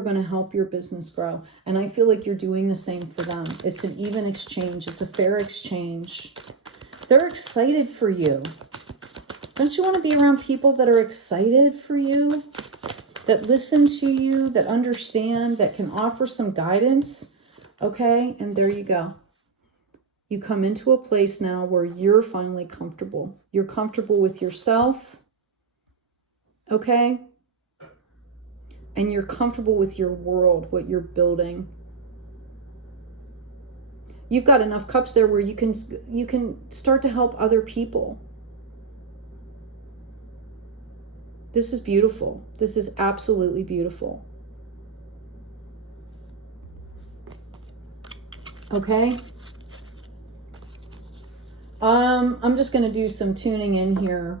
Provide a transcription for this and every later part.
going to help your business grow. And I feel like you're doing the same for them. It's an even exchange. It's a fair exchange. They're excited for you. Don't you want to be around people that are excited for you? That listen to you, that understand, that can offer some guidance. Okay, and there you go. You come into a place now where you're finally comfortable. You're comfortable with yourself. Okay? And you're comfortable with your world, what you're building. You've got enough cups there where you can start to help other people. This is beautiful. This is absolutely beautiful. Okay? I'm just going to do some tuning in here.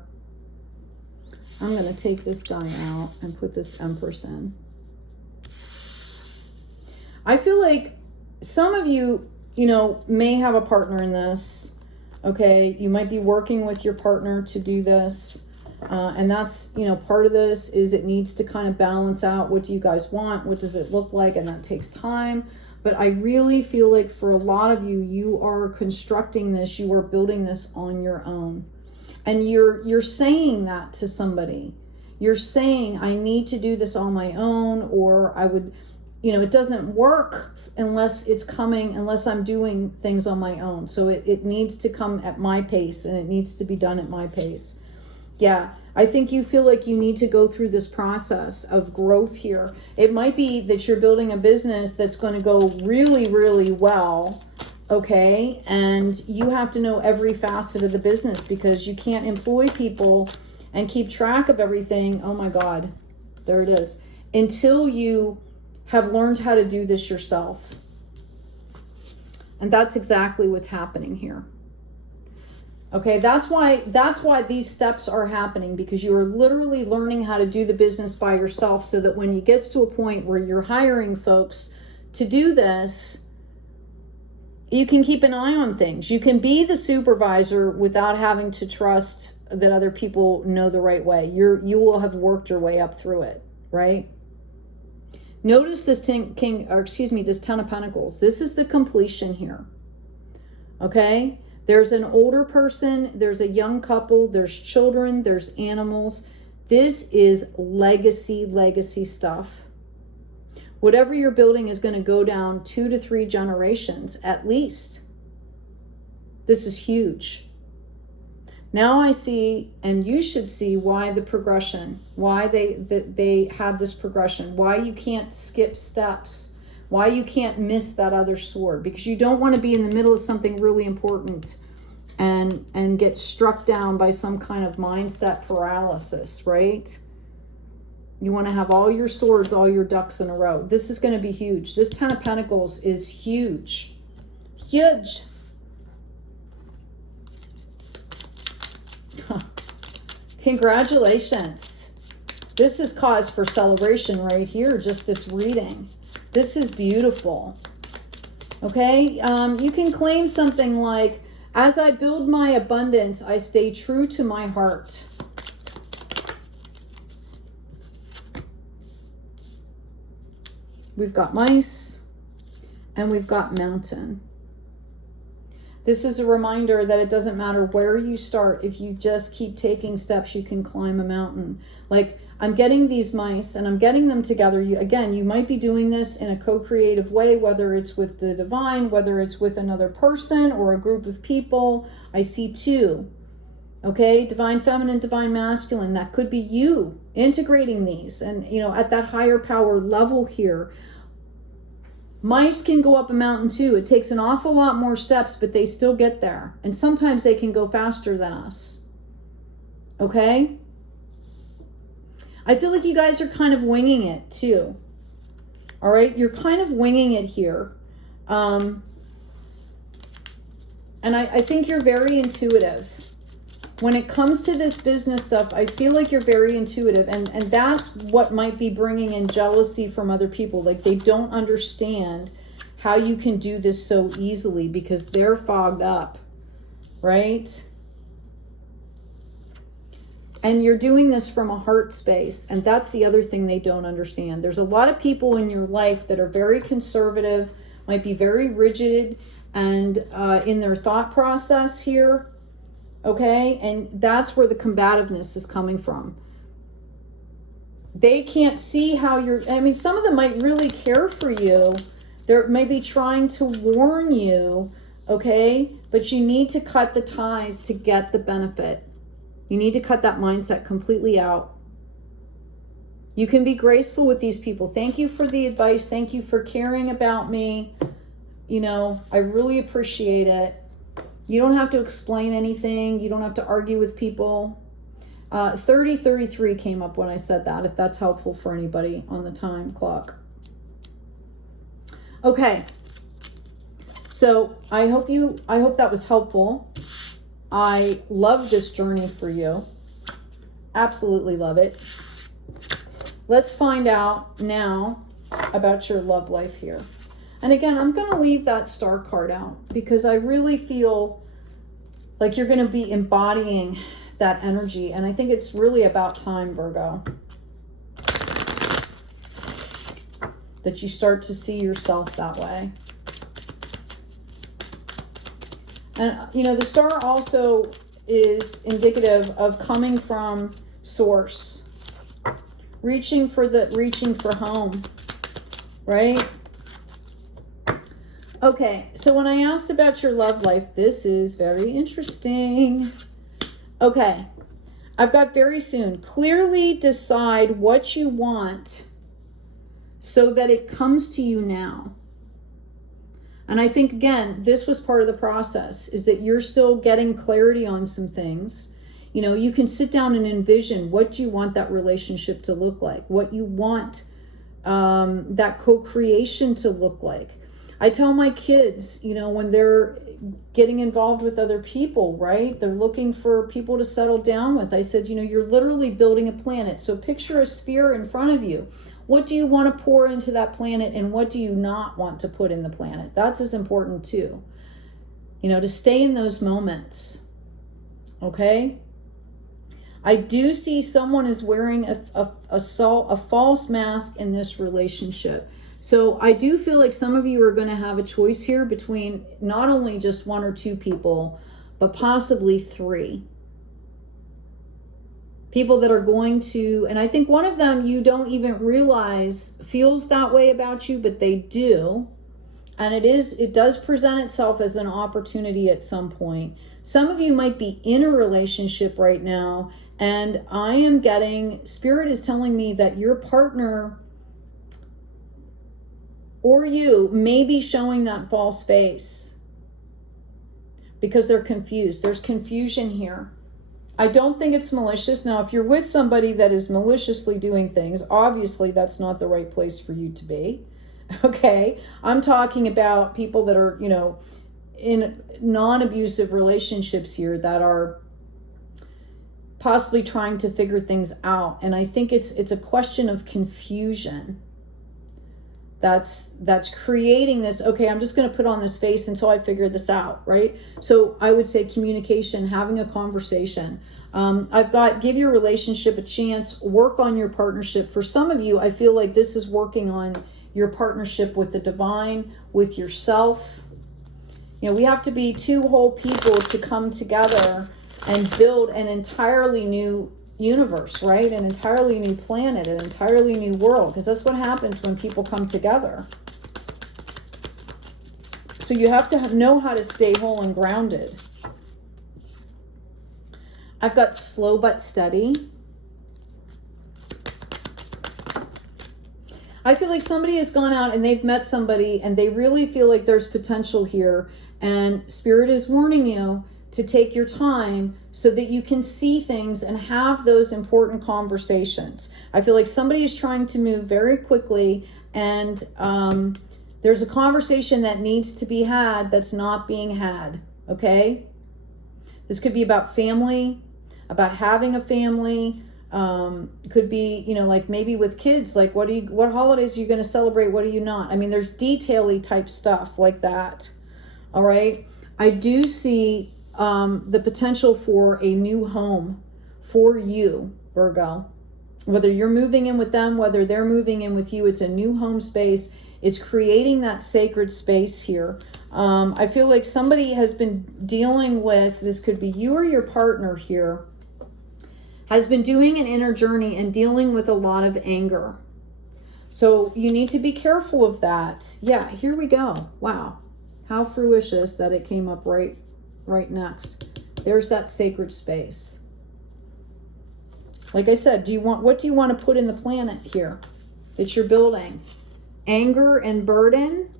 I'm going to take this guy out and put this Empress in. I feel like some of you, may have a partner in this. Okay? You might be working with your partner to do this. And that's, part of this is it needs to kind of balance out. What do you guys want? What does it look like? And that takes time. But I really feel like for a lot of you, you are constructing this, you are building this on your own. And you're saying that to somebody. You're saying, I need to do this on my own, or I would, it doesn't work unless I'm doing things on my own. So it needs to come at my pace, and it needs to be done at my pace. Yeah, I think you feel like you need to go through this process of growth here. It might be that you're building a business that's going to go really, really well, okay? And you have to know every facet of the business because you can't employ people and keep track of everything. Oh my God, there it is. Until you have learned how to do this yourself. And that's exactly what's happening here. Okay, that's why these steps are happening, because you are literally learning how to do the business by yourself, so that when you get to a point where you're hiring folks to do this, you can keep an eye on things. You can be the supervisor without having to trust that other people know the right way. You will have worked your way up through it, right? Notice this this 10 of Pentacles. This is the completion here. Okay? There's an older person, there's a young couple, there's children, there's animals. This is legacy stuff. Whatever you're building is going to go down 2 to 3 generations at least. This is huge. Now I see, and you should see, why the progression, why they had this progression, why you can't skip steps. Why you can't miss that other sword, because you don't want to be in the middle of something really important and get struck down by some kind of mindset paralysis, right? You want to have all your swords, all your ducks in a row. This is going to be huge. This 10 of Pentacles is huge. Huge. Congratulations. This is cause for celebration right here, just this reading. This is beautiful. Okay, you can claim something like, as I build my abundance, I stay true to my heart. We've got mice and we've got mountain. This is a reminder that it doesn't matter where you start. If you just keep taking steps, you can climb a mountain. Like, I'm getting these mice and I'm getting them together. You might be doing this in a co-creative way, whether it's with the divine, whether it's with another person or a group of people. I see 2. Okay, divine feminine, divine masculine. That could be you integrating these. And, at that higher power level here, mice can go up a mountain too. It takes an awful lot more steps, but they still get there. And sometimes they can go faster than us. Okay? I feel like you guys are kind of winging it too. All right? You're kind of winging it here. And I think you're very intuitive. When it comes to this business stuff, I feel like you're very intuitive. And that's what might be bringing in jealousy from other people. Like, they don't understand how you can do this so easily because they're fogged up, right? And you're doing this from a heart space. And that's the other thing they don't understand. There's a lot of people in your life that are very conservative, might be very rigid and in their thought process here. Okay? And that's where the combativeness is coming from. They can't see how you're, I mean, some of them might really care for you. They're maybe trying to warn you, okay? But you need to cut the ties to get the benefit. You need to cut that mindset completely out. You can be graceful with these people. Thank you for the advice. Thank you for caring about me. You know, I really appreciate it. You don't have to explain anything. You don't have to argue with people. 3033 came up when I said that, if that's helpful for anybody on the time clock. Okay. So I hope that was helpful. I love this journey for you. Absolutely love it. Let's find out now about your love life here. And again, I'm going to leave that star card out because I really feel like you're going to be embodying that energy. And I think it's really about time, Virgo, that you start to see yourself that way. And, you know, the star also is indicative of coming from source, reaching for home, right? Okay, so when I asked about your love life, this is very interesting. Okay, I've got very soon. Clearly decide what you want so that it comes to you now. And I think, again, this was part of the process, is that you're still getting clarity on some things. You know, you can sit down and envision what you want that relationship to look like, what you want that co-creation to look like. I tell my kids, you know, when they're getting involved with other people, right? They're looking for people to settle down with. I said, you know, you're literally building a planet. So picture a sphere in front of you. What do you want to pour into that planet and what do you not want to put in the planet? That's as important too. You know, to stay in those moments. Okay? I do see someone is wearing a false mask in this relationship. So I do feel like some of you are going to have a choice here between not only just one or two people, but possibly three. People that are going to, and I think one of them you don't even realize feels that way about you, but they do. And it does present itself as an opportunity at some point. Some of you might be in a relationship right now, and I am getting, Spirit is telling me that your partner or you may be showing that false face because they're confused. There's confusion here. I don't think it's malicious. Now, if you're with somebody that is maliciously doing things, obviously that's not the right place for you to be. Okay? I'm talking about people that are, you know, in non-abusive relationships here that are possibly trying to figure things out. And I think it's a question of confusion. That's creating this, okay, I'm just going to put on this face until I figure this out, right? So I would say communication, having a conversation. I've got give your relationship a chance, work on your partnership. For some of you, I feel like this is working on your partnership with the divine, with yourself. You know, we have to be two whole people to come together and build an entirely new universe, right? An entirely new planet, an entirely new world, because that's what happens when people come together. So you have to know how to stay whole and grounded. I've got slow but steady. I feel like somebody has gone out and they've met somebody and they really feel like there's potential here, and Spirit is warning you to take your time so that you can see things and have those important conversations. I feel like somebody is trying to move very quickly, and there's a conversation that needs to be had that's not being had, okay? This could be about family, about having a family. Could be, you know, like maybe with kids, like what holidays are you going to celebrate? What are you not? I mean, there's detail-y type stuff like that, all right? I do see the potential for a new home for you, Virgo. Whether you're moving in with them, whether they're moving in with you, it's a new home space. It's creating that sacred space here. I feel like somebody has been dealing with, this could be you or your partner here, has been doing an inner journey and dealing with a lot of anger. So you need to be careful of that. Yeah, here we go. Wow. How fruitious that it came up right next. There's that sacred space. Like I said, what do you want to put in the planet here that you're building? Anger and burden,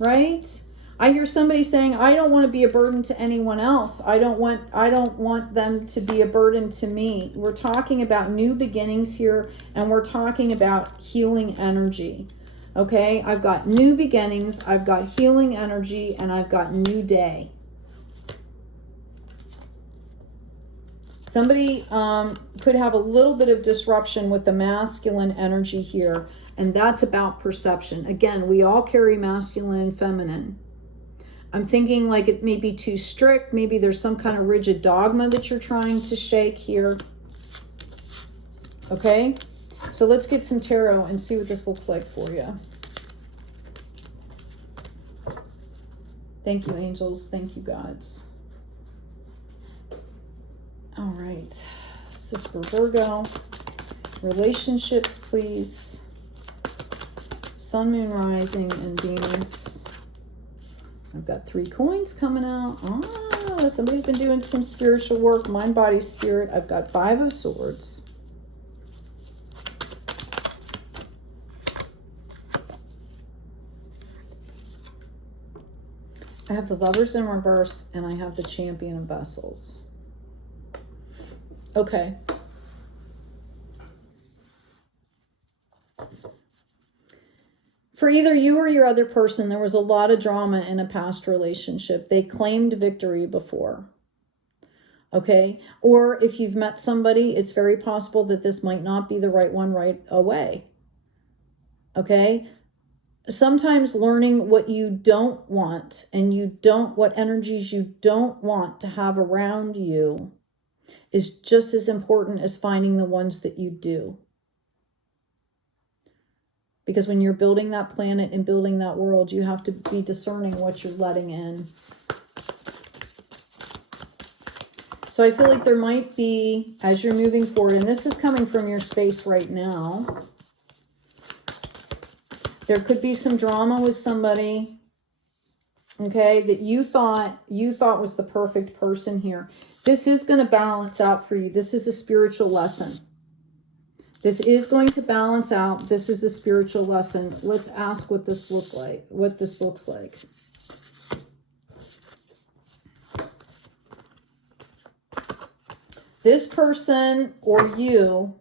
right? I hear somebody saying, I don't want to be a burden to anyone else. I don't want them to be a burden to me. We're talking about new beginnings here, and we're talking about healing energy. Okay, I've got new beginnings, I've got healing energy, and I've got new day. Somebody could have a little bit of disruption with the masculine energy here, and that's about perception. Again, we all carry masculine and feminine. I'm thinking like it may be too strict. Maybe there's some kind of rigid dogma that you're trying to shake here. Okay, so let's get some tarot and see what this looks like for you. Thank you, angels. Thank you, gods. All right, this is for Virgo. Relationships, please. Sun, Moon, Rising, and Venus. I've got 3 coins coming out. Oh, somebody's been doing some spiritual work. Mind, body, spirit. I've got 5 of Swords. I have the Lovers in reverse, and I have the Champion of Vessels. Okay. For either you or your other person, there was a lot of drama in a past relationship. They claimed victory before. Okay? Or if you've met somebody, it's very possible that this might not be the right one right away. Okay? Sometimes learning what you don't want and what energies you don't want to have around you is just as important as finding the ones that you do. Because when you're building that planet and building that world, you have to be discerning what you're letting in. So I feel like there might be, as you're moving forward, and this is coming from your space right now, there could be some drama with somebody, okay, that you thought was the perfect person here. This is going to balance out for you. This is a spiritual lesson. This is going to balance out. This is a spiritual lesson. Let's ask what this looks like. This person or you,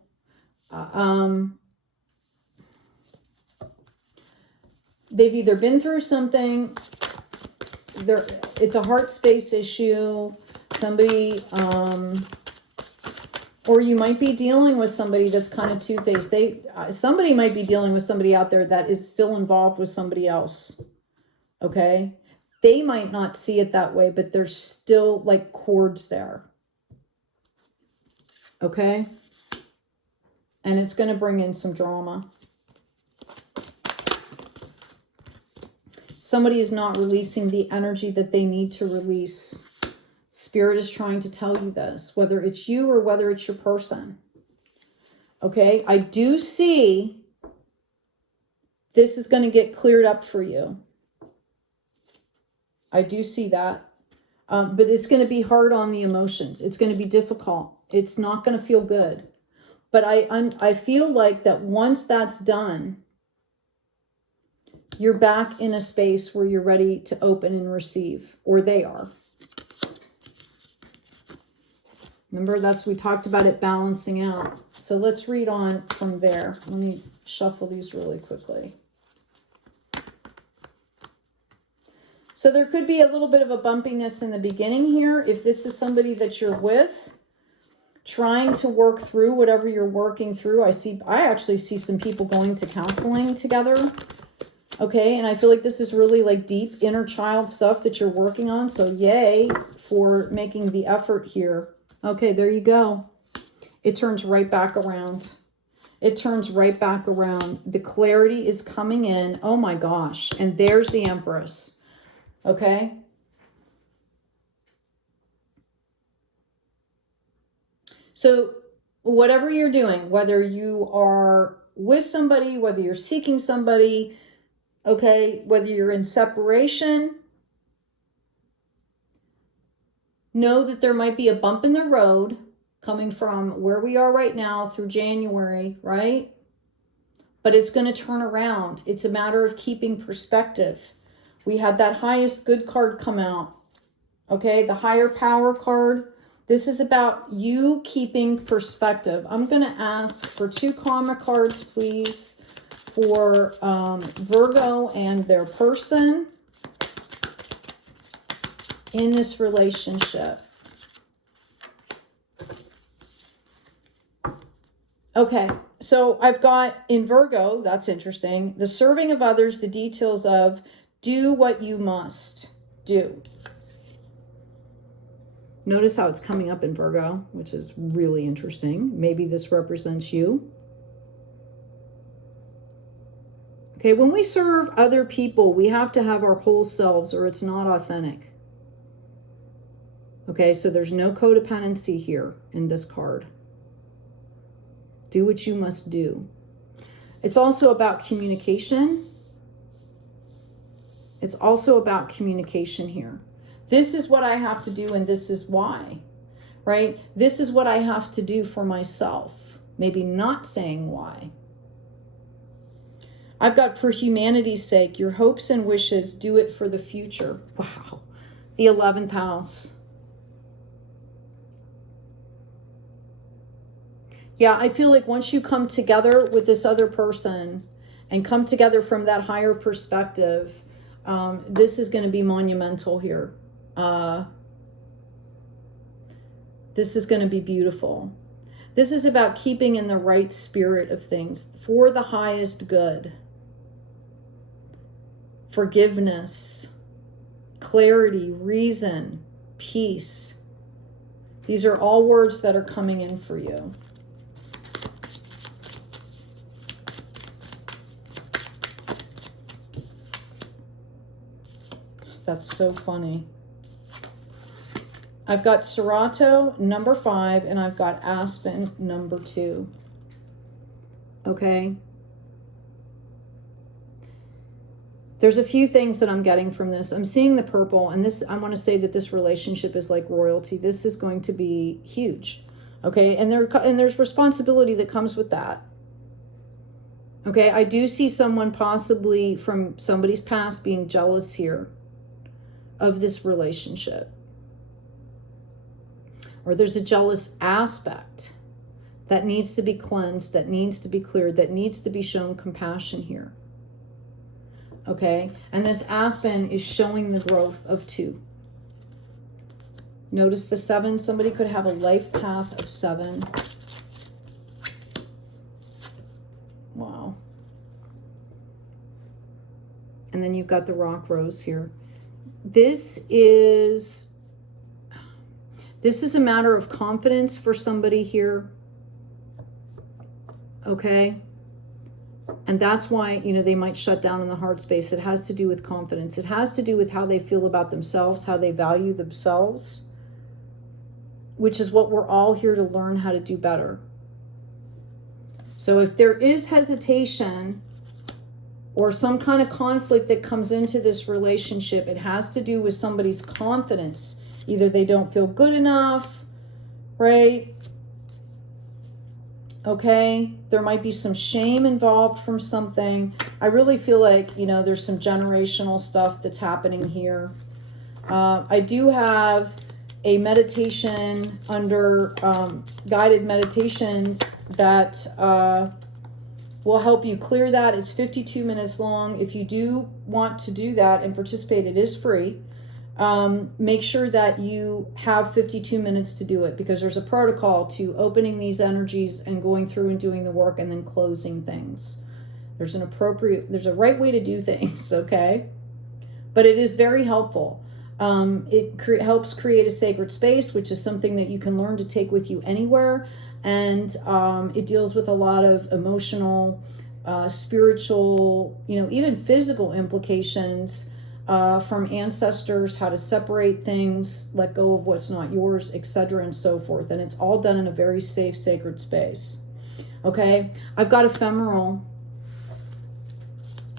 they've either been through something, it's a heart space issue, somebody, or you might be dealing with somebody that's kind of two-faced. Somebody might be dealing with somebody out there that is still involved with somebody else. Okay? They might not see it that way, but there's still like cords there. Okay? And it's going to bring in some drama. Somebody is not releasing the energy that they need to release. Spirit is trying to tell you this, whether it's you or whether it's your person. Okay, I do see this is going to get cleared up for you. I do see that. But it's going to be hard on the emotions. It's going to be difficult. It's not going to feel good. But I feel like that once that's done, you're back in a space where you're ready to open and receive, or they are. Remember, we talked about it balancing out. So let's read on from there. Let me shuffle these really quickly. So there could be a little bit of a bumpiness in the beginning here. If this is somebody that you're with, trying to work through whatever you're working through. I actually see some people going to counseling together. Okay, and I feel like this is really like deep inner child stuff that you're working on. So yay for making the effort here. Okay, there you go. it turns right back around. It turns right back around. The clarity is coming in. Oh my gosh. And there's the Empress. Okay. So whatever you're doing, whether you are with somebody, whether you're seeking somebody, okay, whether you're in separation, know that there might be a bump in the road coming from where we are right now through January, right? But it's going to turn around. It's a matter of keeping perspective. We had that highest good card come out, okay? The higher power card. This is about you keeping perspective. I'm going to ask for 2 karma cards, please, for Virgo and their person in this relationship. Okay, so I've got in Virgo, that's interesting, the serving of others, the details of do what you must do. Notice how it's coming up in Virgo, which is really interesting. Maybe this represents you. Okay, when we serve other people, we have to have our whole selves or it's not authentic. Okay, so there's no codependency here in this card. Do what you must do. It's also about communication. It's also about communication here. This is what I have to do and this is why, right? This is what I have to do for myself. Maybe not saying why. I've got for humanity's sake, your hopes and wishes, do it for the future. Wow. The 11th house. Yeah, I feel like once you come together with this other person and come together from that higher perspective, this is going to be monumental here. This is going to be beautiful. This is about keeping in the right spirit of things for the highest good. Forgiveness, clarity, reason, peace. These are all words that are coming in for you. That's so funny. I've got Serato, number 5, and I've got Aspen, number 2. Okay? There's a few things that I'm getting from this. I'm seeing the purple, and this, I want to say that this relationship is like royalty. This is going to be huge. Okay? And there's responsibility that comes with that. Okay? I do see someone possibly from somebody's past being jealous here of this relationship. Or there's a jealous aspect that needs to be cleansed, that needs to be cleared, that needs to be shown compassion here. Okay? And this Aspen is showing the growth of 2. Notice the 7. Somebody could have a life path of 7. Wow. And then you've got the rock rose here. This is a matter of confidence for somebody here. Okay? And that's why, you know, they might shut down in the heart space. It has to do with confidence. It has to do with how they feel about themselves, how they value themselves, which is what we're all here to learn how to do better. So if there is hesitation or some kind of conflict that comes into this relationship, it has to do with somebody's confidence. Either they don't feel good enough, right? Okay, there might be some shame involved from something. I really feel like, you know, there's some generational stuff that's happening here. I do have a meditation under guided meditations that will help you clear that. It's 52 minutes long. If you do want to do that and participate, it is free. Make sure that you have 52 minutes to do it, because there's a protocol to opening these energies and going through and doing the work and then closing things. There's a right way to do things, okay? But it is very helpful. It helps create a sacred space, which is something that you can learn to take with you anywhere. And it deals with a lot of emotional, spiritual, you know, even physical implications from ancestors, how to separate things, let go of what's not yours, etc., and so forth. And it's all done in a very safe, sacred space. Okay, I've got ephemeral.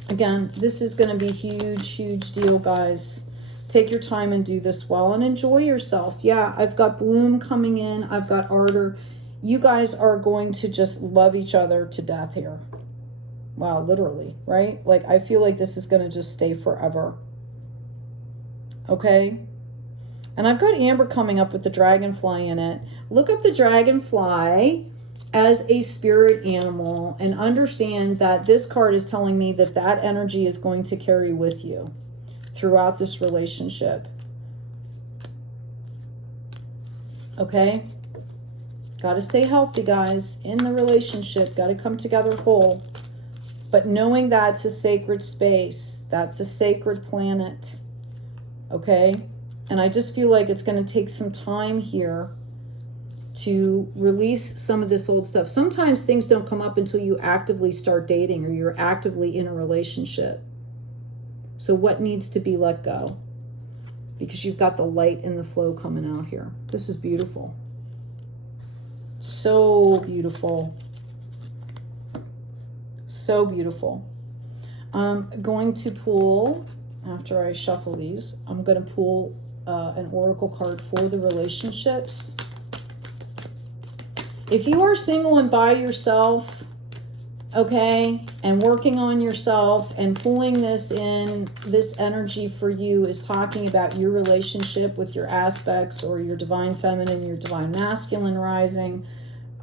Again, this is going to be huge, huge deal, guys. Take your time and do this well and enjoy yourself. Yeah, I've got bloom coming in. I've got ardor. You guys are going to just love each other to death here. Wow, literally, right? Like, I feel like this is going to just stay forever. Okay? And I've got amber coming up with the dragonfly in it. Look up the dragonfly as a spirit animal and understand that this card is telling me that that energy is going to carry with you throughout this relationship. Okay? Got to stay healthy, guys, in the relationship. Got to come together whole. But knowing that's a sacred space, that's a sacred planet. Okay? And I just feel like it's going to take some time here to release some of this old stuff. Sometimes things don't come up until you actively start dating or you're actively in a relationship. So what needs to be let go? Because you've got the light and the flow coming out here. This is beautiful. So beautiful. So beautiful. I'm going to pull, after I shuffle these, I'm going to pull an oracle card for the relationships. If you are single and by yourself, okay, and working on yourself and pulling this in, this energy for you is talking about your relationship with your aspects or your divine feminine, your divine masculine rising.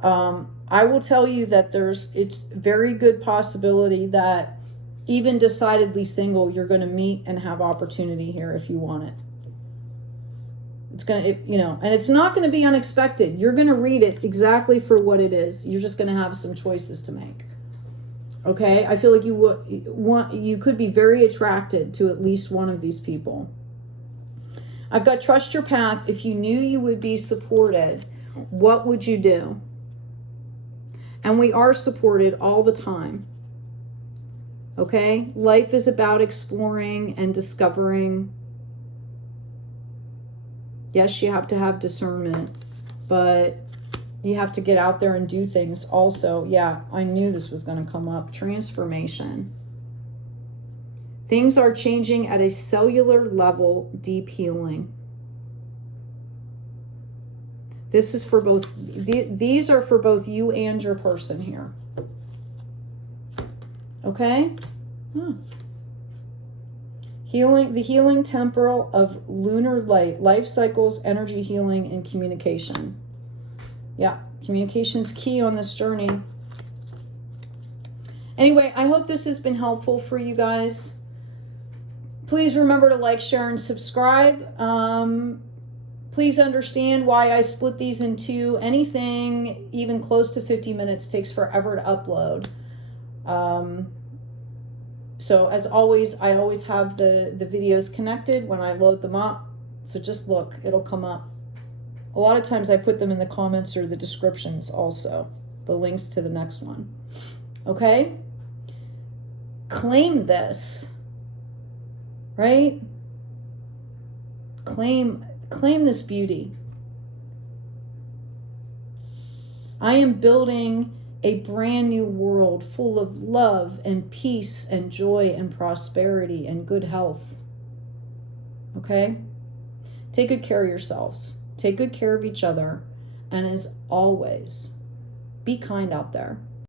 I will tell you that it's very good possibility that even decidedly single, you're going to meet and have opportunity here if you want it. It's going to, you know, and it's not going to be unexpected. You're going to read it exactly for what it is. You're just going to have some choices to make. Okay? I feel like you could be very attracted to at least one of these people. I've got trust your path. If you knew you would be supported, what would you do? And we are supported all the time. Okay? Life is about exploring and discovering. Yes, you have to have discernment, but you have to get out there and do things also. Yeah, I knew this was going to come up. Transformation. Things are changing at a cellular level, deep healing. This is for both, these are for both you and your person here. Okay? Healing, the healing temporal of lunar light, life cycles, energy healing, and communication. Yeah, communication's key on this journey. Anyway, I hope this has been helpful for you guys. Please remember to like, share, and subscribe. Please understand why I split these in two. Anything even close to 50 minutes takes forever to upload. So as always, I always have the videos connected when I load them up. So just look, it'll come up. A lot of times I put them in the comments or the descriptions also, the links to the next one. Okay? Claim this, right? Claim this beauty. I am building a brand new world full of love and peace and joy and prosperity and good health. Okay? Take good care of yourselves. Take good care of each other. And as always, be kind out there.